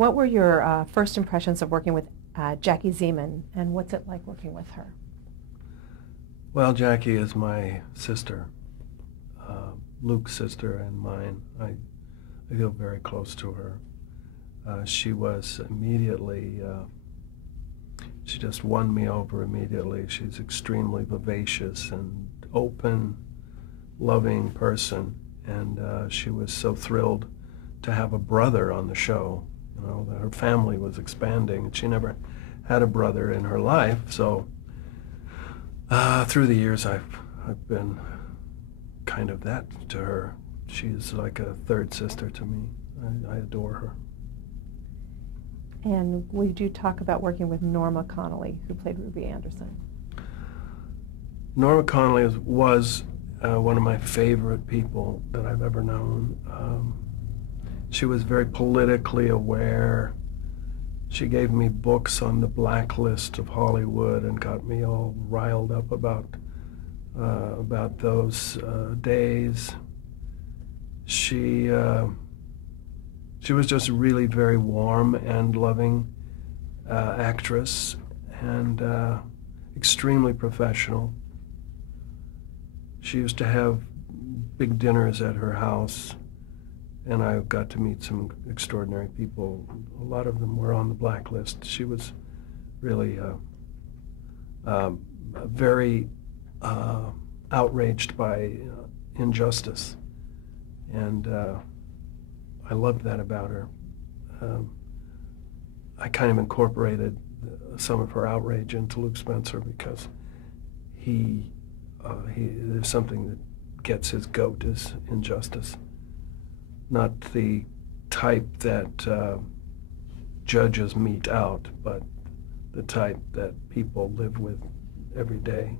What were your first impressions of working with Jackie Zeman, and what's it like working with her? Well, Jackie is my sister, Luke's sister and mine. I feel very close to her. She was immediately, she just won me over immediately. She's extremely vivacious and open, loving person, and she was so thrilled to have a brother on the show. You know, that her family was expanding, and she never had a brother in her life, so through the years I've been kind of that to her. She's like a third sister to me. I adore her. And would you talk about working with Norma Connolly, who played Ruby Anderson? Norma Connolly was one of my favorite people that I've ever known. She was very politically aware. She gave me books on the blacklist of Hollywood and got me all riled up about those days. She was just a really very warm and loving actress, and extremely professional. She used to have big dinners at her house, and I got to meet some extraordinary people. A lot of them were on the blacklist. She was really very outraged by injustice, and I loved that about her. I kind of incorporated some of her outrage into Luke Spencer because there's something that gets his goat is injustice. Not the type that judges mete out, but the type that people live with every day.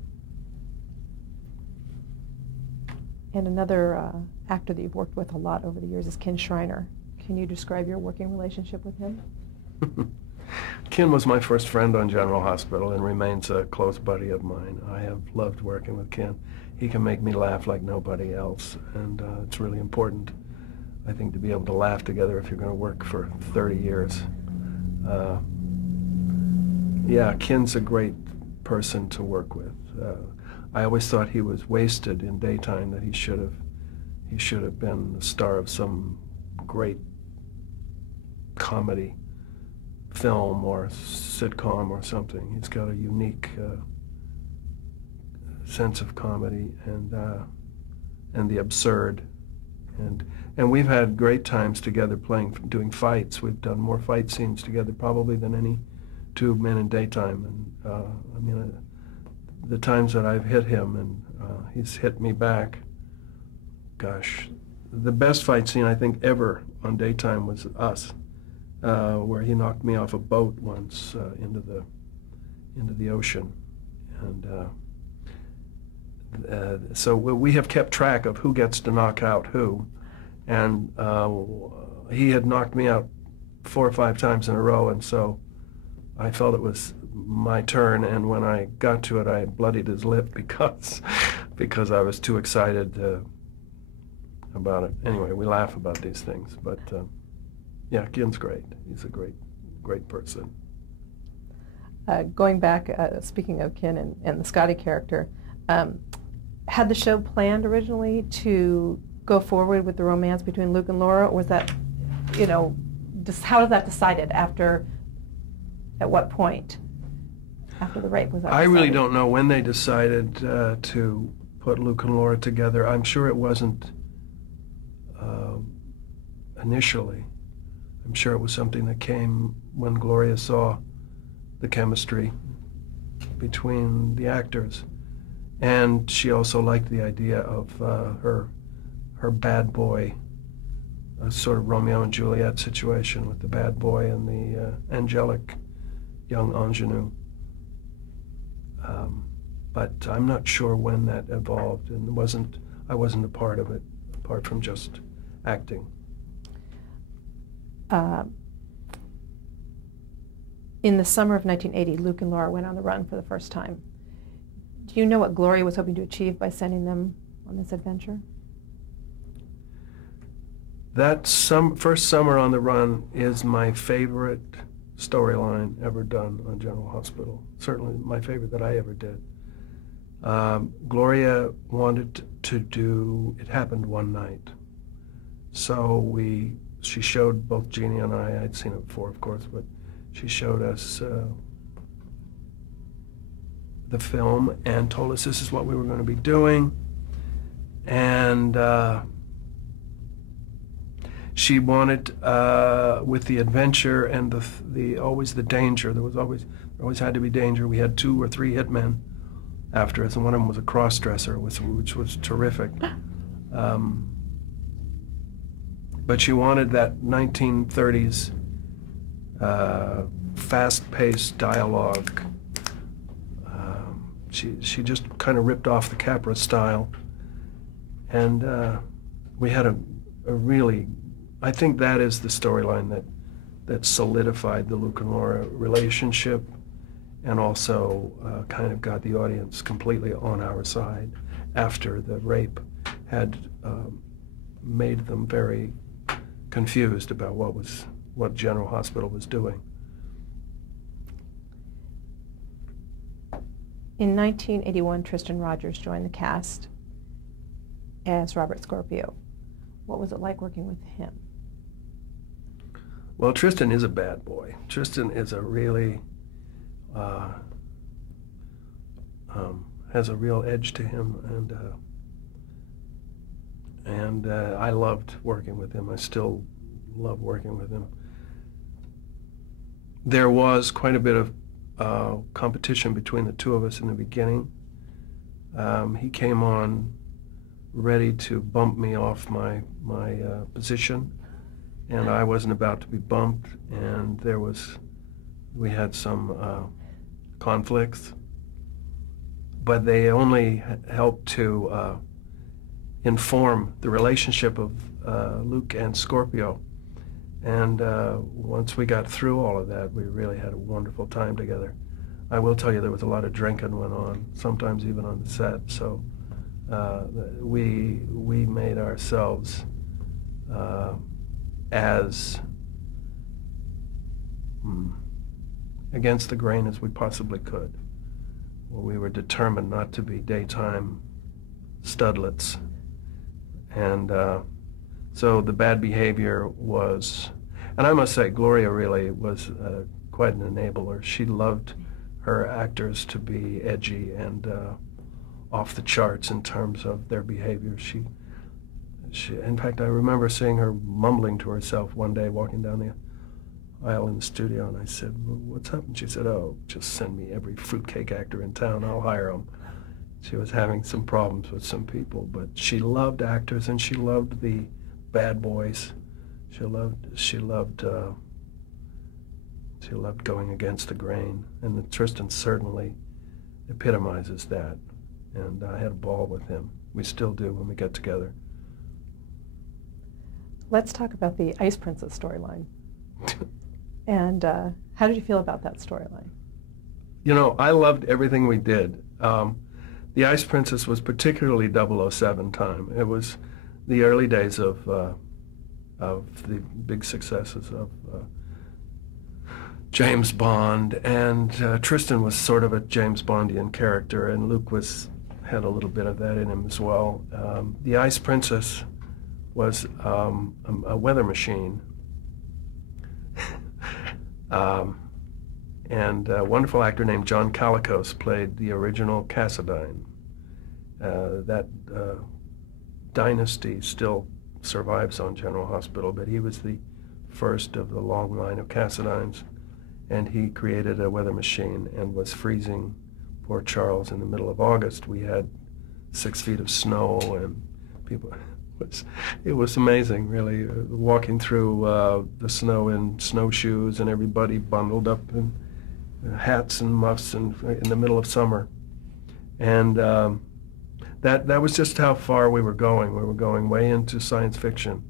And another actor that you've worked with a lot over the years is Ken Schreiner. Can you describe your working relationship with him? Ken was my first friend on General Hospital and remains a close buddy of mine. I have loved working with Ken. He can make me laugh like nobody else, and it's really important, I think, to be able to laugh together if you're going to work for 30 years. Yeah, Ken's a great person to work with. I always thought he was wasted in daytime, that he should have been the star of some great comedy film or sitcom or something. He's got a unique sense of comedy and the absurd, and we've had great times together doing fights. We've done more fight scenes together probably than any two men in daytime, and I mean, the times that I've hit him and he's hit me back, gosh, the best fight scene I think ever on daytime was Us, where he knocked me off a boat once into the ocean, and so we have kept track of who gets to knock out who, and he had knocked me out 4 or 5 times in a row, and so I felt it was my turn, and when I got to it, I bloodied his lip because I was too excited about it. Anyway, we laugh about these things, but yeah, Ken's great. He's a great person. Going back, speaking of Ken and the Scotty character, had the show planned originally to go forward with the romance between Luke and Laura, or was that, you know, just how was that decided after? At what point after the rape was that I decided? really don't know when they decided to put Luke and Laura together. I'm sure it wasn't initially. I'm sure it was something that came when Gloria saw the chemistry between the actors. And she also liked the idea of her bad boy, a sort of Romeo and Juliet situation with the bad boy and the angelic young ingenue. But I'm not sure when that evolved, and I wasn't a part of it, apart from just acting. In the summer of 1980, Luke and Laura went on the run for the first time. Do you know what Gloria was hoping to achieve by sending them on this adventure? That first summer on the run is my favorite storyline ever done on General Hospital. Certainly my favorite that I ever did. Gloria wanted to do It Happened One Night. So she showed both Jeannie and I'd seen it before, of course, but she showed us the film and told us this is what we were going to be doing. And she wanted, with the adventure and always the danger, there always had to be danger. We had 2 or 3 hitmen after us, and one of them was a cross-dresser, which was terrific. But she wanted that 1930s fast-paced dialogue. She just kind of ripped off the Capra style, and we had a really, I think that is the storyline that solidified the Luke and Laura relationship, and also kind of got the audience completely on our side after the rape had made them very confused about what General Hospital was doing. In 1981, Tristan Rogers joined the cast as Robert Scorpio. What was it like working with him? Well, Tristan is a bad boy. Tristan is a really, has a real edge to him, and I loved working with him. I still love working with him. There was quite a bit of competition between the two of us in the beginning. He came on ready to bump me off my position, and I wasn't about to be bumped, and we had some conflicts, but they only helped to inform the relationship of Luke and Scorpio. And once we got through all of that, we really had a wonderful time together. I will tell you there was a lot of drinking went on, sometimes even on the set, so we made ourselves as against the grain as we possibly could. Well, we were determined not to be daytime studlets, and so the bad behavior was, and I must say Gloria really was quite an enabler. She loved her actors to be edgy and off the charts in terms of their behavior. She, in fact, I remember seeing her mumbling to herself one day walking down the aisle in the studio, and I said, well, what's up? And she said, oh, just send me every fruitcake actor in town, I'll hire them. She was having some problems with some people, but she loved actors, and she loved the bad boys. She loved going against the grain, and Tristan certainly epitomizes that. And I had a ball with him. We still do when we get together. Let's talk about the Ice Princess storyline. And how did you feel about that storyline? You know, I loved everything we did. The Ice Princess was particularly 007 time. It was the early days of the big successes of James Bond, and Tristan was sort of a James Bondian character, and Luke had a little bit of that in him as well. The Ice Princess was a weather machine, and a wonderful actor named John Calicos played the original Cassadine. That dynasty still survives on General Hospital, but he was the first of the long line of Cassadines, and he created a weather machine and was freezing Port Charles in the middle of August. We had 6 feet of snow, and people, it was amazing, really, walking through the snow in snowshoes, and everybody bundled up in hats and muffs in the middle of summer. And that was just how far we were going. We were going way into science fiction.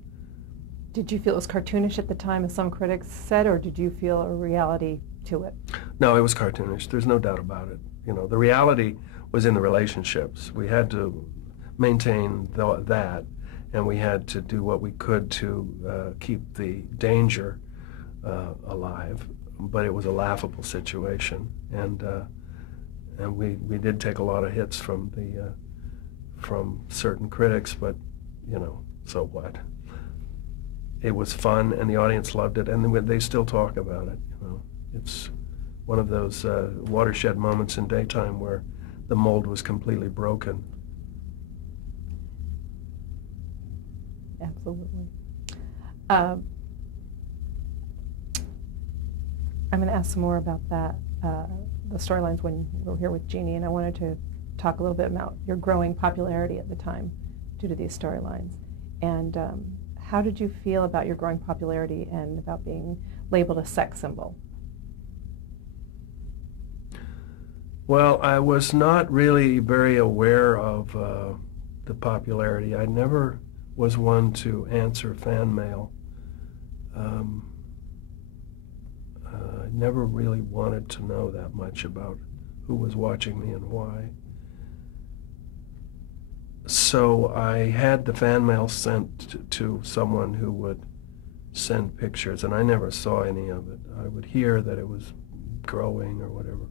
Did you feel it was cartoonish at the time, as some critics said, or did you feel a reality to it? No, it was cartoonish. There's no doubt about it. You know, the reality was in the relationships. We had to maintain that, and we had to do what we could to keep the danger alive. But it was a laughable situation, and we did take a lot of hits from the from certain critics, but you know, so what? It was fun, and the audience loved it, and they still talk about it. You know, it's one of those watershed moments in daytime where the mold was completely broken. Absolutely. I'm going to ask some more about that, the storylines when we were here with Jeannie, and I wanted to talk a little bit about your growing popularity at the time due to these storylines. And how did you feel about your growing popularity and about being labeled a sex symbol? Well, I was not really very aware of the popularity. I never was one to answer fan mail. I never really wanted to know that much about who was watching me and why. So I had the fan mail sent to someone who would send pictures, and I never saw any of it. I would hear that it was growing or whatever,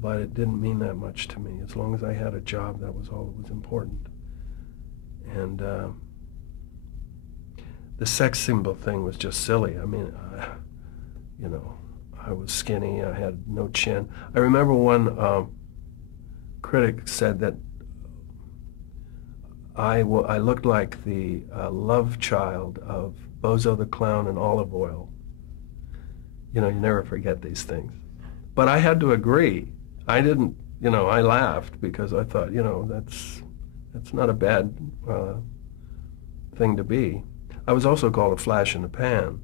but it didn't mean that much to me. As long as I had a job, that was all that was important. And the sex symbol thing was just silly. I mean, you know, I was skinny, I had no chin. I remember one critic said that I looked like the love child of Bozo the Clown and Olive Oyl. You know, you never forget these things. But I had to agree. I didn't, you know, I laughed because I thought, you know, that's not a bad thing to be. I was also called a flash in the pan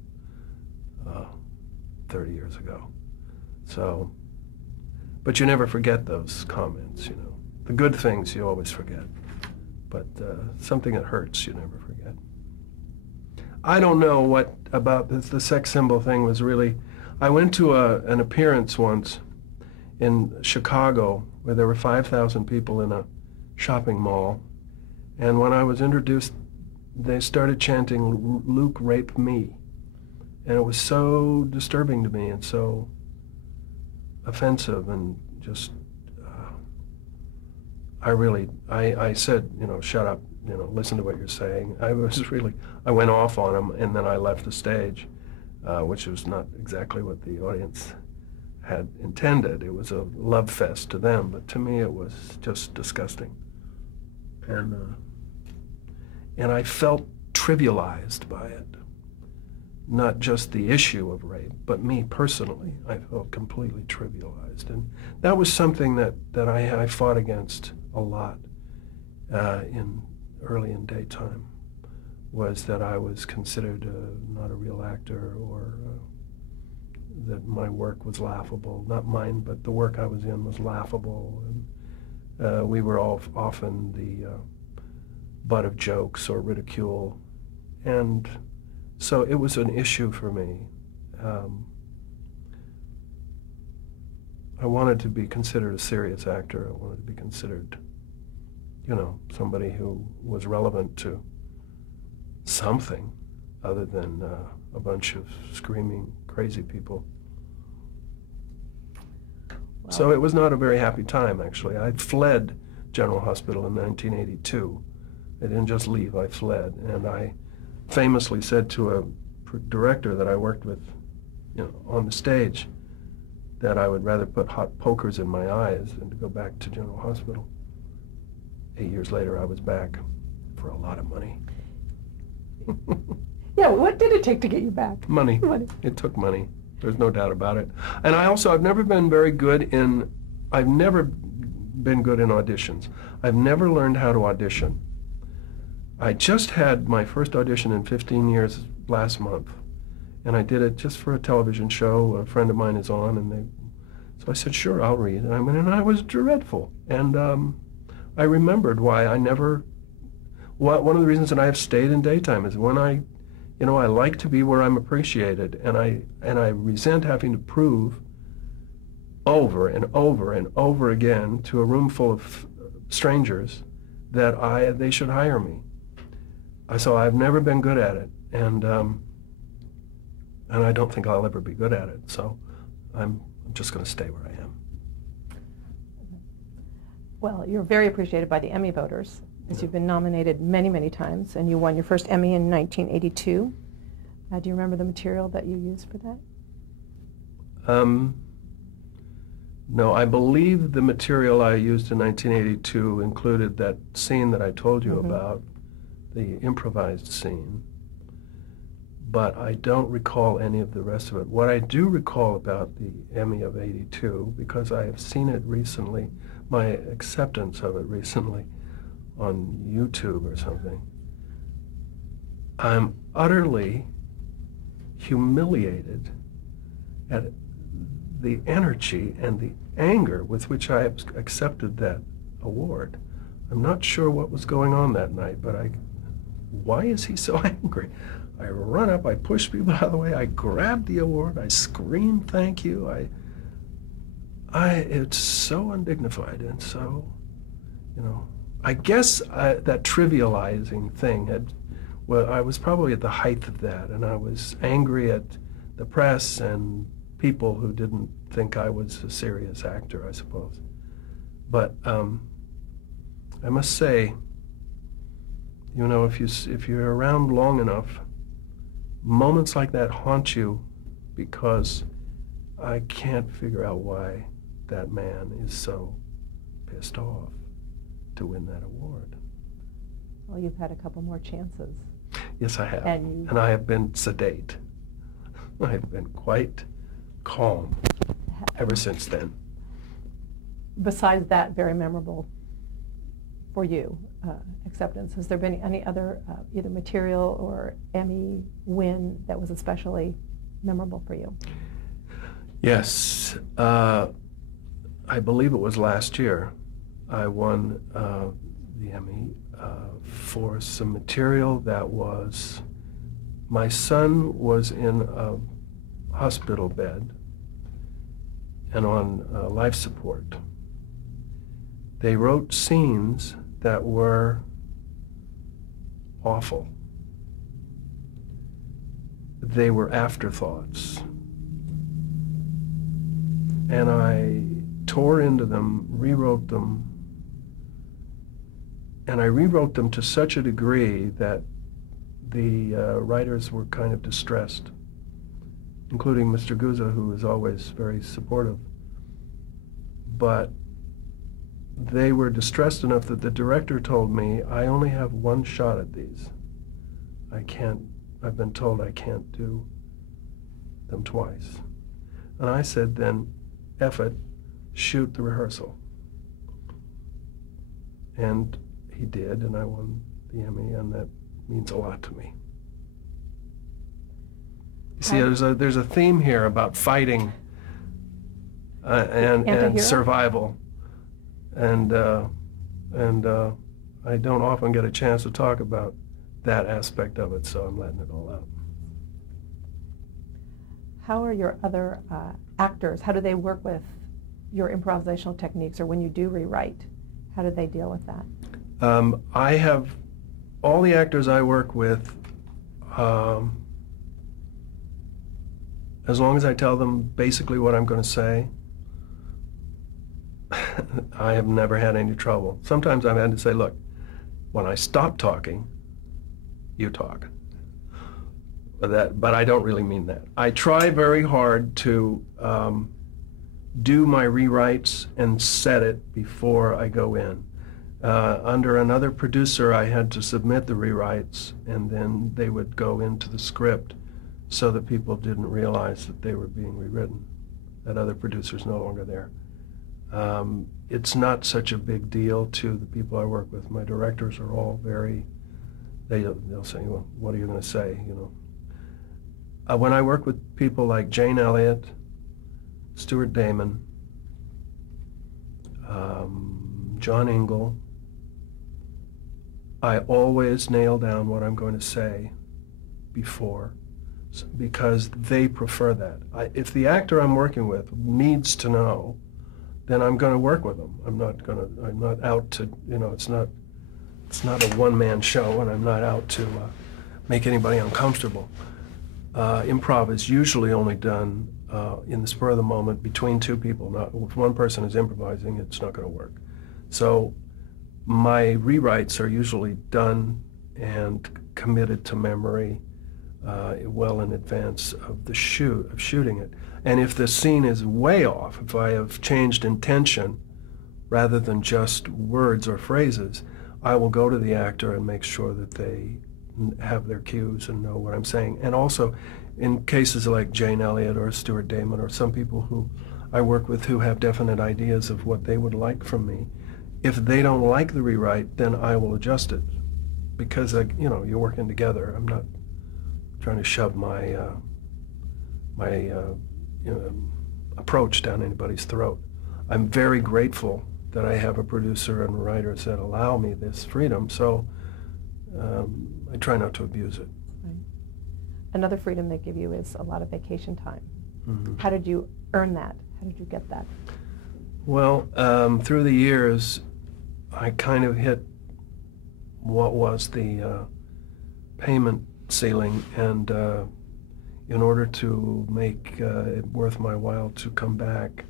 30 years ago. So, but you never forget those comments, you know. The good things you always forget. But something that hurts, you never forget. I don't know what about the sex symbol thing was really. I went to an appearance once in Chicago where there were 5,000 people in a shopping mall, and when I was introduced, they started chanting, "Luke raped me," and it was so disturbing to me and so offensive, and just I said, you know, shut up, you know, listen to what you're saying. I went off on them, and then I left the stage, which was not exactly what the audience had intended. It was a love fest to them, but to me it was just disgusting. And I felt trivialized by it. Not just the issue of rape, but me personally. I felt completely trivialized. And that was something that I fought against a lot early in daytime, was that I was considered not a real actor, or that my work was laughable. Not mine, but the work I was in was laughable. And we were all often the butt of jokes or ridicule. And so it was an issue for me. I wanted to be considered a serious actor. I wanted to be considered, you know, somebody who was relevant to something other than a bunch of screaming, crazy people. Wow. So it was not a very happy time, actually. I fled General Hospital in 1982. I didn't just leave, I fled. And I famously said to a director that I worked with, you know, on the stage, that I would rather put hot pokers in my eyes than to go back to General Hospital. 8 years later, I was back for a lot of money. Yeah, what did it take to get you back? Money. It took money. There's no doubt about it. And I've never been very good in, I've never been good in auditions. I've never learned how to audition. I just had my first audition in 15 years last month, and I did it just for a television show a friend of mine is on, and so I said, sure, I'll read. And I went, and I was dreadful. And I remembered why I never, one of the reasons that I have stayed in daytime is when I like to be where I'm appreciated, and I resent having to prove over and over and over again to a room full of strangers that they should hire me. So I've never been good at it, and I don't think I'll ever be good at it. So I'm just going to stay where I am. Well, you're very appreciated by the Emmy voters, as you've been nominated many, many times, and you won your first Emmy in 1982. Do you remember the material that you used for that? No, I believe the material I used in 1982 included that scene that I told you about, the improvised scene, but I don't recall any of the rest of it. What I do recall about the Emmy of '82, because I have seen it recently, my acceptance of it recently on YouTube or something, I'm utterly humiliated at the energy and the anger with which I accepted that award. I'm not sure what was going on that night, but why is he so angry? I run up, I push people out of the way, I grab the award, I scream thank you, it's so undignified and so, I guess that trivializing thing well, I was probably at the height of that, and I was angry at the press and people who didn't think I was a serious actor, I suppose. But I must say, if you're around long enough, moments like that haunt you, because I can't figure out why that man is so pissed off to win that award. Well, you've had a couple more chances. Yes, I have. And I have been sedate. I have been quite calm ever since then. Besides that very memorable for you acceptance, has there been any other either material or Emmy win that was especially memorable for you? Yes. I believe it was last year. I won the Emmy for some material that was, my son was in a hospital bed and on life support. They wrote scenes that were awful. They were afterthoughts. And I tore into them, rewrote them, and I rewrote them to such a degree that the writers were kind of distressed, including Mr. Guzza, who is always very supportive. But they were distressed enough that the director told me, I only have one shot at these. I've been told I can't do them twice. And I said, then, F it, shoot the rehearsal. And he did, and I won the Emmy, and that means a lot to me. You see, there's a theme here about fighting and survival, and I don't often get a chance to talk about that aspect of it, so I'm letting it all out. How are your other actors? How do they work with your improvisational techniques, or when you do rewrite, how do they deal with that? I have all the actors I work with, as long as I tell them basically what I'm going to say, I have never had any trouble. Sometimes I've had to say, look, when I stop talking, you talk. But I don't really mean that. I try very hard to do my rewrites and set it before I go in. Under another producer, I had to submit the rewrites, and then they would go into the script so that people didn't realize that they were being rewritten. That other producer's no longer there. It's not such a big deal to the people I work with. My directors are all very, they'll say, well, what are you going to say, When I work with people like Jane Elliott, Stuart Damon, John Ingle, I always nail down what I'm going to say before, because they prefer that. If the actor I'm working with needs to know, then I'm going to work with them. I'm not out to, it's it's not a one-man show, and I'm not out to make anybody uncomfortable. Improv is usually only done in the spur of the moment between two people. Not if one person is improvising, it's not going to work. So my rewrites are usually done and committed to memory well in advance of the shooting it. And if the scene is way off, if I have changed intention rather than just words or phrases, I will go to the actor and make sure that they have their cues and know what I'm saying. And also, in cases like Jane Elliott or Stuart Damon or some people who I work with who have definite ideas of what they would like from me, if they don't like the rewrite, then I will adjust it. Because, you're working together. I'm not trying to shove my approach down anybody's throat. I'm very grateful that I have a producer and writers that allow me this freedom, so I try not to abuse it. Right. Another freedom they give you is a lot of vacation time. Mm-hmm. How did you earn that? How did you get that? Well, through the years, I kind of hit what was the payment ceiling, and in order to make it worth my while to come back,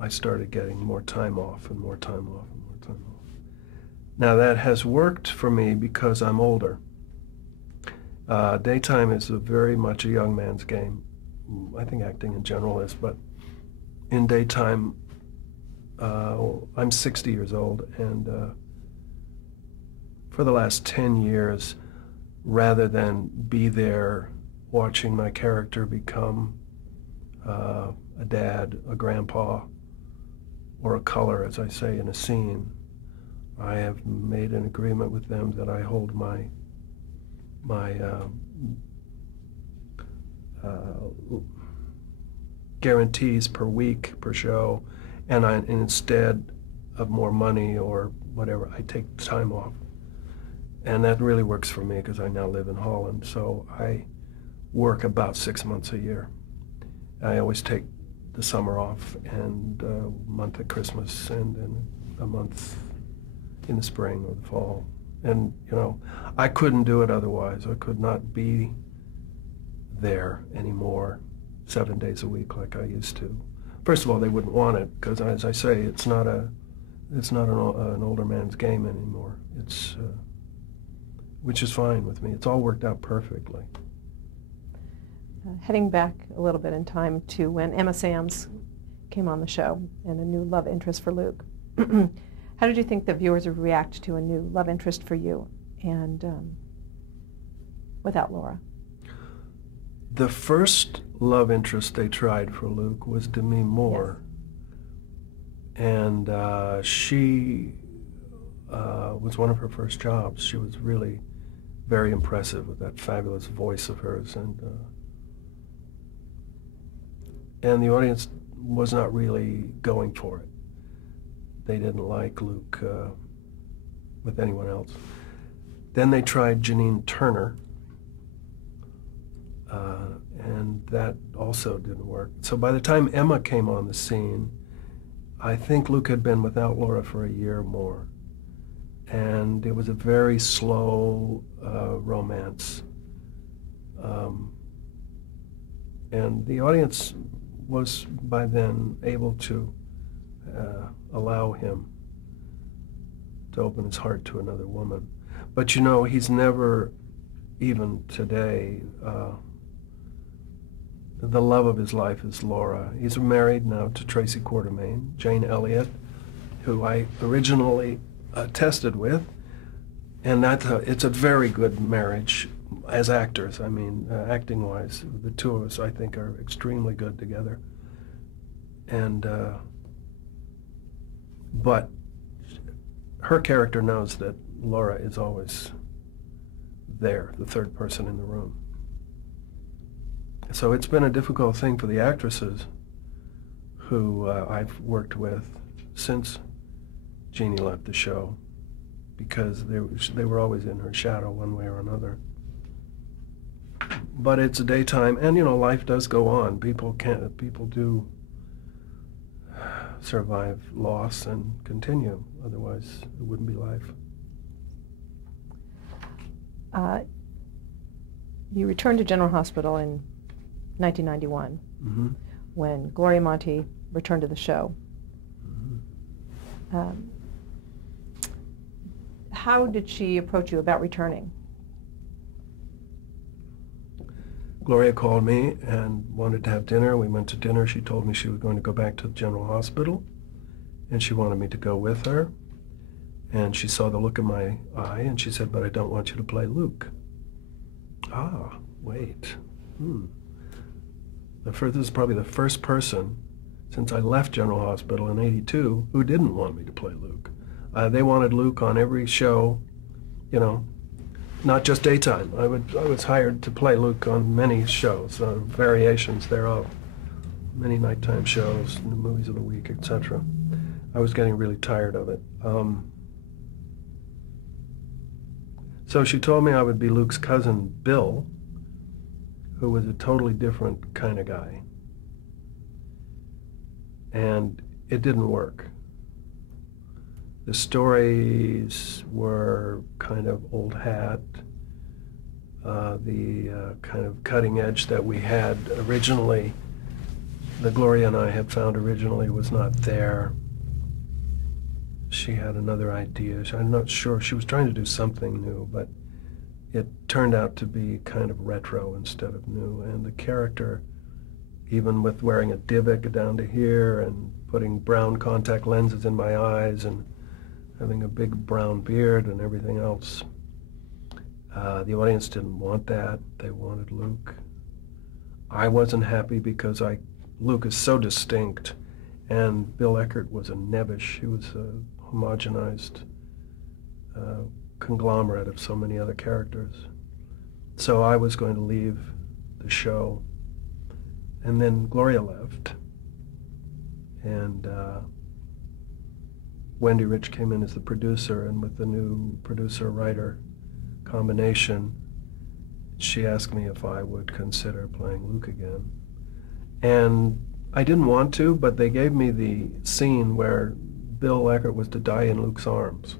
I started getting more time off and more time off and more time off. Now that has worked for me because I'm older. Daytime is very much a young man's game. I think acting in general is, but in daytime, I'm 60 years old, and for the last 10 years, rather than be there watching my character become a dad, a grandpa, or a color, as I say, in a scene, I have made an agreement with them that I hold my guarantees per week, per show, and instead of more money or whatever, I take time off. And that really works for me because I now live in Holland, so I work about 6 months a year. I always take the summer off, and a month at Christmas, and then a month in the spring or the fall. And, I couldn't do it otherwise. I could not be there anymore 7 days a week like I used to. First of all, they wouldn't want it because, as I say, it's not an older man's game anymore. It's which is fine with me. It's all worked out perfectly. Heading back a little bit in time to when Emma Samms came on the show and a new love interest for Luke. How did you think the viewers would react to a new love interest for you and without Laura? The first love interest they tried for Luke was Demi Moore. Yes. And she was one of her first jobs. She was really very impressive with that fabulous voice of hers, and the audience was not really going for it. They didn't like Luke with anyone else. Then they tried Janine Turner, and that also didn't work. So by the time Emma came on the scene, I think Luke had been without Laura for a year or more. And it was a very slow romance. And the audience was by then able to allow him to open his heart to another woman. But he's never, even today, the love of his life is Laura. He's married now to Tracy Quartermaine, Jane Elliott, who I originally tested with, and it's a very good marriage as actors. I mean, acting-wise, the two of us, I think, are extremely good together. And but her character knows that Laura is always there, the third person in the room. So it's been a difficult thing for the actresses who I've worked with since Jeannie left the show, because they were always in her shadow one way or another. But it's a daytime, and life does go on. People do survive loss and continue. Otherwise, it wouldn't be life. You returned to General Hospital in 1991 Mm-hmm. when Gloria Monty returned to the show. Mm-hmm. How did she approach you about returning? Gloria called me and wanted to have dinner. We went to dinner. She told me she was going to go back to the General Hospital, and she wanted me to go with her. And she saw the look in my eye, and she said, "But I don't want you to play Luke." Ah, wait. This is probably the first person since I left General Hospital in '82 who didn't want me to play Luke. They wanted Luke on every show, you know, not just daytime. I was hired to play Luke on many shows, variations thereof, many nighttime shows, the movies of the week, etc. I was getting really tired of it. So she told me I would be Luke's cousin, Bill, who was a totally different kind of guy. And it didn't work. The stories were kind of old hat. The kind of cutting edge that we had originally, that Gloria and I had found originally, was not there. She had another idea. I'm not sure. She was trying to do something new, but it turned out to be kind of retro instead of new. And the character, even with wearing a divot down to here and putting brown contact lenses in my eyes and having a big brown beard and everything else, the audience didn't want that. They wanted Luke. I wasn't happy because Luke is so distinct, and Bill Eckert was a nebbish. He was a homogenized conglomerate of so many other characters. So I was going to leave the show, and then Gloria left, and Wendy Rich came in as the producer, and with the new producer-writer combination, she asked me if I would consider playing Luke again. And I didn't want to, but they gave me the scene where Bill Eckert was to die in Luke's arms.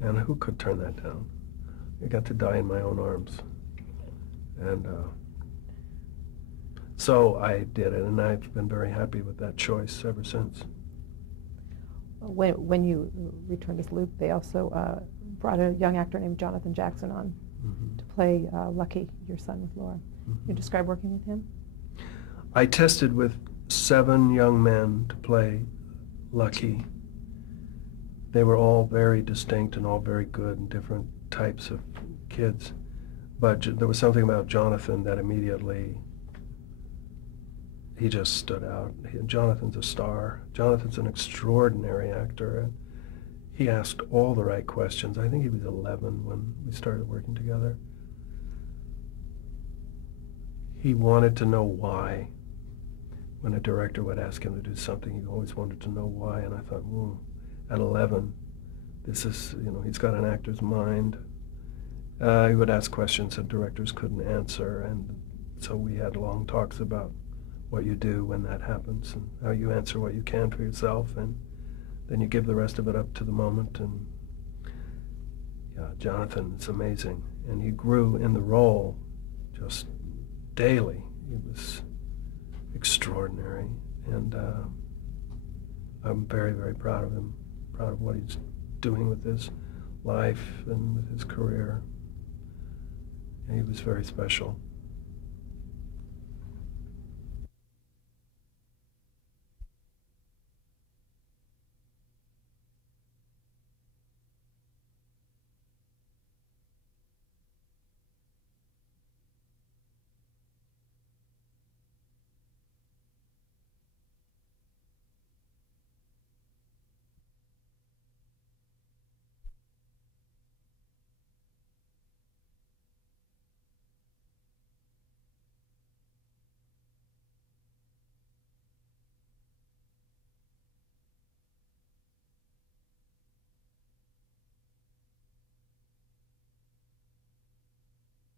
And who could turn that down? I got to die in my own arms. And so I did it, and I've been very happy with that choice ever since. When you returned as Luke, they also brought a young actor named Jonathan Jackson on to play Lucky, your son with Laura. Can you describe working with him? I tested with 7 young men to play Lucky. They were all very distinct and all very good and different types of kids. But there was something about Jonathan that immediately, he just stood out. Jonathan's a star. Jonathan's an extraordinary actor. And he asked all the right questions. I think he was 11 when we started working together. He wanted to know why. When a director would ask him to do something, he always wanted to know why. And I thought, at 11, this is, he's got an actor's mind. He would ask questions that directors couldn't answer, and so we had long talks about what you do when that happens and how you answer what you can for yourself, and then you give the rest of it up to the moment. And yeah, Jonathan is amazing, and he grew in the role just daily. He was extraordinary, and I'm very, very proud of him, proud of what he's doing with his life and with his career. And he was very special.